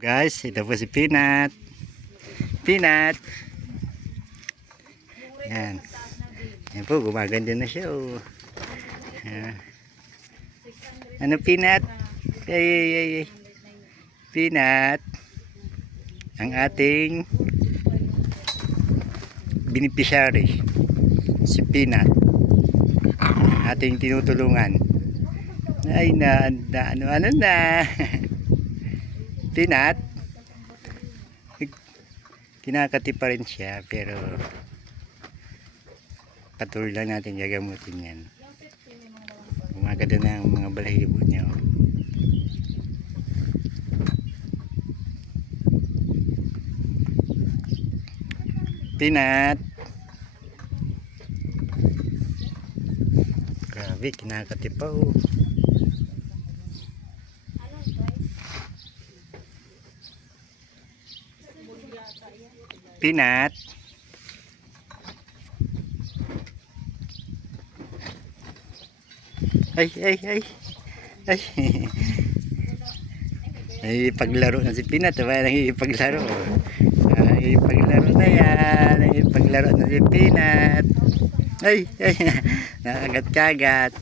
Guys, ito po si Peanut. Peanut. Yan. Yan po, gumaganda na siya. Oh. Ano Peanut? Ay. Peanut. Ang ating beneficiary. Si Peanut. Ating tinutulungan. Ay ano na. Peanut. Kinakati pa rin siya pero patuloy lang natin gagamutin yan. Gumaganda na ang mga balahibo niya. Peanut. Grabe, kinakati pa oh. Peanut. Ay. Nagipaglaro na si Peanut, diba? Nagipaglaro. Nagipaglaro na yan. Nagipaglaro na si Peanut. Ay. Nakagat-kagat.